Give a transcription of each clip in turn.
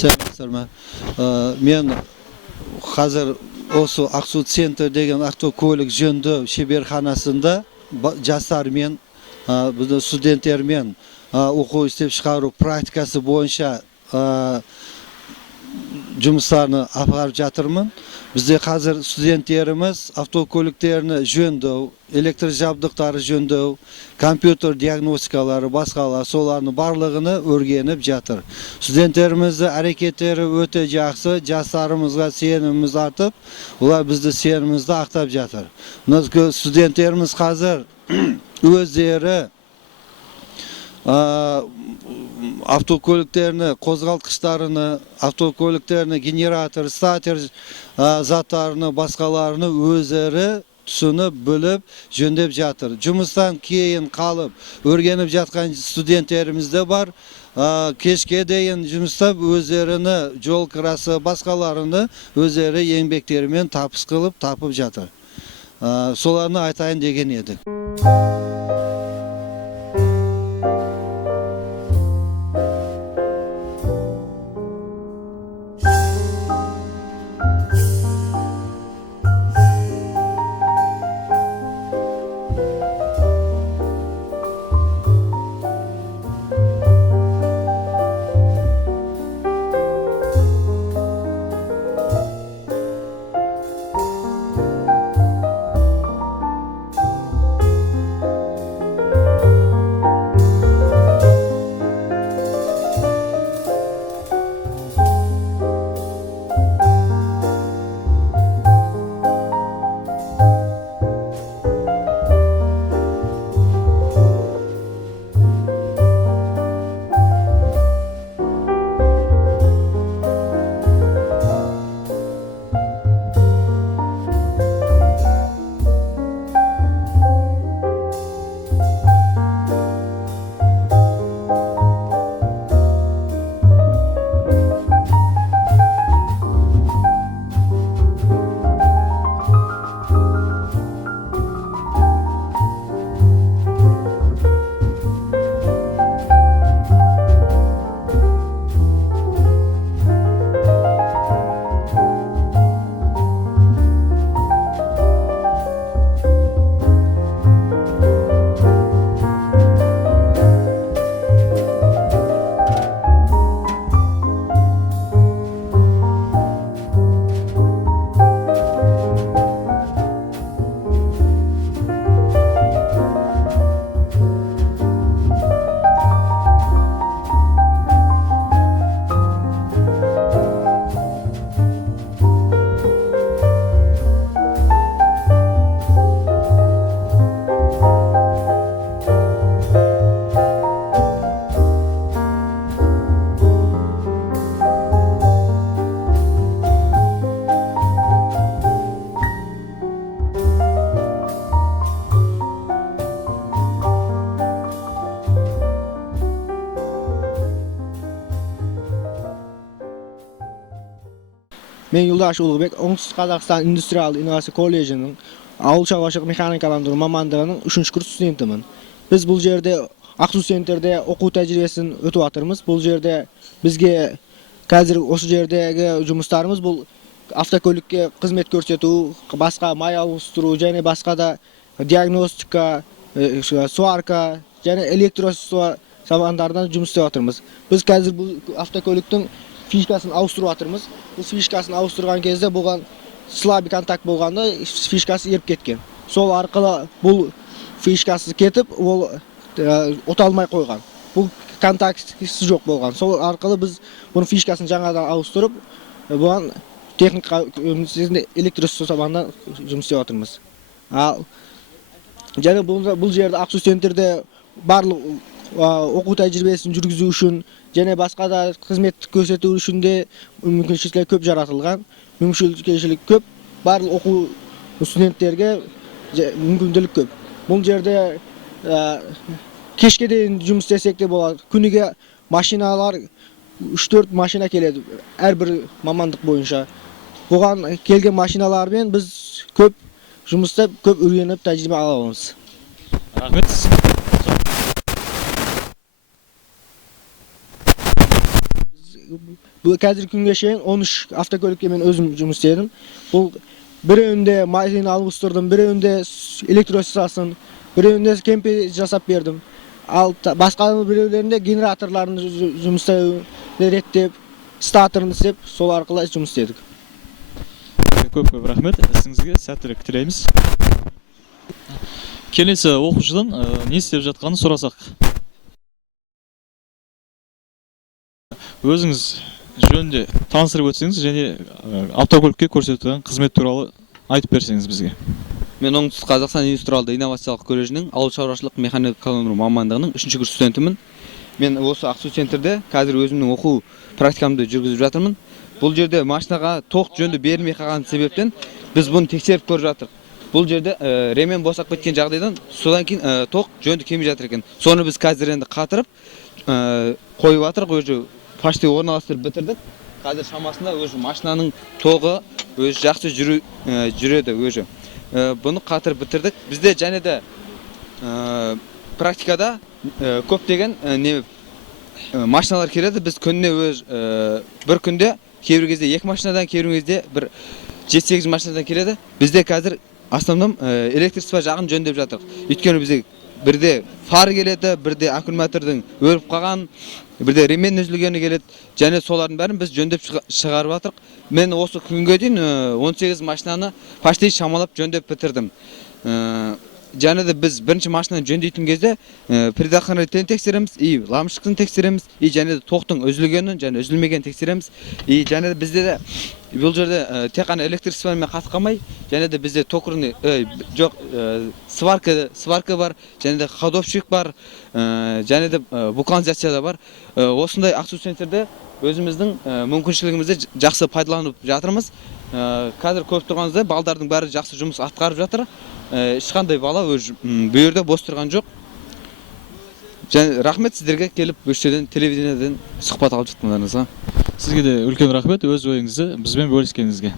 Сәлеметсіздерме? Мен қазір осы Ақсу центр деген автокөлік жөндеу шеберханасында жастармен, біздің студенттермен оқу істеп шығару практикасы бойынша жұмыстарны атқарып жатырмын. Бізде қазір студенттеріміз автокөліктерін жөндеу, электр жабдықтары жөндеу, компьютер диагностикалары басқалар, солардың барлығыны өргеніп жатыр. Студенттеріміздің әрекеттері өте жақсы, жастарымызға сеніміміз артып, олар бізді сенімімізді ақтап жатыр. Студенттеріміз қазір өздері автокөліктеріні, қозғалтқыштарыны, автокөліктеріні, генератор, статер заттарыны, басқаларыны өздері түсініп, біліп, жөндеп жатыр. Жұмыстан кейін қалып, өргеніп жатқан студенттеріміз де бар. Кешке дейін жұмыстап, өздеріні, жол кірасы, басқаларыны өздері еңбектерімен тапыс қылып, тапып жатыр. Соларны айтайын деген едік. Мен Yuldaş Ulubek, Оңтүстік Қазақстан Индустриалды инновация колледжінің ауыл шаруашылық механикаландыру мамандығының 3-ші курс студентімін. Біз бұл жерде Ақсу центрде оқу тәжірибесін өтіп жатырмыз. Бұл жерде бізге қазір осы жердегі жұмыстарымыз бұл автокөлікке қызмет көрсету, басқа май ауыстыру және басқа да диагностика, сварка және электросамандардан жұмыс істеп жатырмыз. Біз қазір бұл автокөліктің фишкасын ауыстырып жатырмыз. Бұл фишкасын ауыстырған кезде болған слабый контакт болғанда фишкасы еріп кеткен. Сол арқылы бұл фишкасы кетіп, ол оталмай қойған. Бұл контактісі жоқ болған. Сол арқылы біз бұның фишкасын жаңадан ауыстырып, бұған техника электросамандан жұмыс істеп жатырмыз. Және бұл жерде Ақсу центрде барлық оқу тәжірибесін жүргізу үшін және басқа да қызмет көрсету үшін де мүмкіншіліктер көп жаратылған. Мүмкіншілік көп, барлық оқу студенттерге мүмкіндік көп. Бұл жерде кешке дейін жұмыс істесек те болады. Күніге машиналар 3-4 машина келеді әрбір мамандық бойынша. Бұған келген машиналармен біз көп жұмыс істеп, көп үйреніп тәжірибе ала аламыз. bu hazır günge şeýin 13 avtokolykda men özüm jumys etdim. Bu bir önde mazin alıp usturdum, bir önde elektrosisasyn, bir önde kempi jasap berdim. Al başka birlerinde generatorlarını jumysda eretip, starterını isep, sol arkaly jumys etdik. Көп рахмет. Сиңизге сәттілік тілейміз. Келесі оқушыдан не істеп жатқанын сұрасақ. Өзіңіз жөнінде таныстырып өтсеңіз және автокөлікке көрсетілген қызмет туралы айтып берсеңіз бізге. Мен Оңтүстік Қазақстан индустриалды инновациялық колледжінің ауыл шаруашылық механикаландыру мамандығының 3-ші курс студентімін. Мен осы Ақсу центрде қазір өзімнің оқу практикамды жүргізіп жатырмын. Бұл жерде машинаға тоқ жөнді берілмей қалған себептен біз бұны тексеріп көріп жатырмыз. Бұл жерде ремен босап кеткен жағдайдан содан кейін тоқ жөнді келмей жатыр екен. Соны біз қазір енді қатырып қойып жатырмық, өзі почти орналастырып бітірдік. Қазір шамасында өзі машинаның тоғы өзі жақсы жүреді өзі. Бұны қатырып бітірдік. Бізде және де практикада көптеген машиналар келеді. Біз күніне бір күнде кейбір кезде 2 машинадан, кейбір кезде бір 7-8 машинадан келеді. Бізде қазір основном электричество жағын жөндеп жатырмыз. Өйткені бізде бірде фар келеді, бірде аккумулятордың өліп қалған, бірде ремен үзілгені келеді. Және солардың бәрін біз жөндеп шығарып жатырмық. Мен осы күнге дейін 18 машинаны почти шамалап жөндеп бітірдім. Және де біз бірінші машинаны жөндейтін кезде предохранителін тексереміз, лампочкасын тексереміз, және де тоқтың үзілгенін және үзілмегенін тексереміз. Және де бізде де бұл жерде тек қана электричествомен қатып қалмай, және де бізде токарный жоқ, сварка бар, және де ходовщик бар, және де вулканизация да бар. Осындай Ақсу центрде өзіміздің мүмкіншілігімізді жақсы пайдаланып жатырмыз. Қазір көріп тұрғаныңыздай балдардың бәрі жақсы жұмыс атқарып жатыр. Ешқандай бала бұл жерде бос тұрған жоқ. Және рахмет сіздерге келіп осы жерден телевидениеден сұхбат алып жатқандарыңызға. Сізге де үлкен рахмет өз ойыңызды бізбен бөліскеніңізге.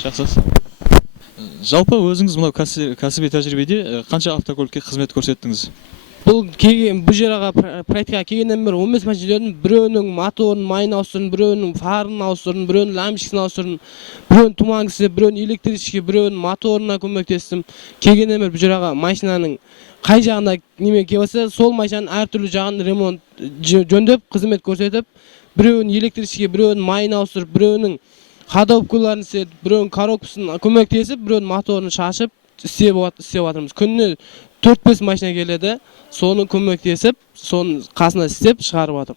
Жақсы. Жалпы өзіңіз мынау кәсіби тәжірибеде қанша автокөлікке қызмет көрсеттіңіз? Бұл жерге практикаға келгеннен бері 15 машина жүрдім. Біреуінің моторын, майын ауыстырдым, біреуінің фарын ауыстырдым, біреуінің лампочкасын ауыстырдым, біреуінің туманкісі, біреуінің электричке, біреуінің моторына көмектестім. Келгеннен бері бұл жерге машинаның қай жағында неме келсе, сол машинаның әртүрлі жағын ремонт жөндеп, қызмет көрсетіп, біреуінің электричке, біреуінің майын ауыстырып, біреуінің ходовкаларын істеп, біреуінің коробкасын көмектесіп, біреуінің моторын шашып істеп жатырмыз. Күніне 4-5 машина келеді, соны көмектесіп, соны қасына істеп шығарып жатыр.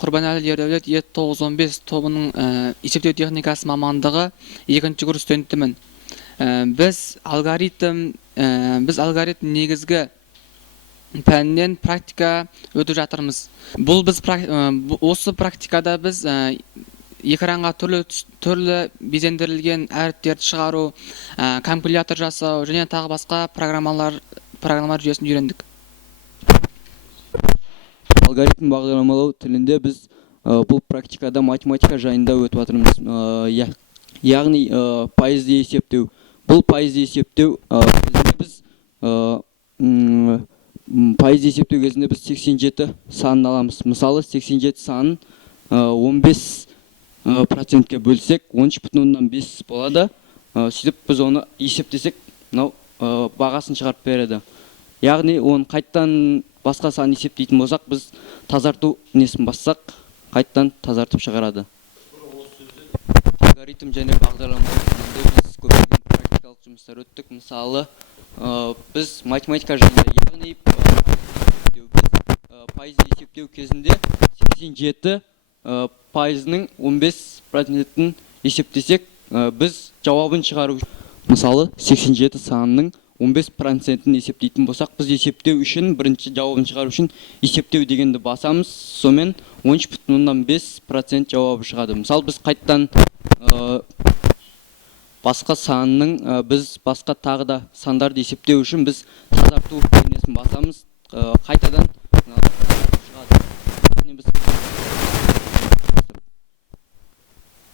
Құрбанәлі Ердәулет Е915 тобының есептеу техникасы мамандығы 2-ші курс студентімін. Біз алгоритм негізгі пәнінен практика өтіп жатырмыз. Осы практикада біз экранға түрлі безендірілген әріптерді шығару, компилятор жасау және тағы басқа программалар жүйесін үйрендік. Алгоритм бағдарламалау тілінде біз бұл практикада математика жайында өтіп жатырмыз. Яғни пайызды есептеу. Бұл пайызды есептеу кезінде біз пайызды есептеу кезінде біз 87 санын аламыз. Мысалы 87 санын 15%-ке бөлсек 13,5 болады. Сөйтіп біз оны есептесек, бағасын шығарып береді. Яғни оны қайттан басқа сан есептейтін болсақ, біз тазарту несін бассақ, қайттан тазартып шығарады. Алгоритм және бағдарламалау тілінде біз көптеген практикалық жұмыстар өттік. Мысалы, біз математика жайында, яғни пайызды есептеу кезінде 87 пайызының 15%-ін есептесек, біз жауабын шығару. Мысалы, 87 санының 15%-ін есептейтін болсақ, біз есептеу үшін, бірінші жауабын шығару үшін есептеу дегенді басамыз, сомен 13,5% жауабы шығады. Мысалы, біз қайттан басқа санның, біз басқа тағы да сандарды есептеу үшін біз тазарту несін басамыз, қайтадан шығады. Біз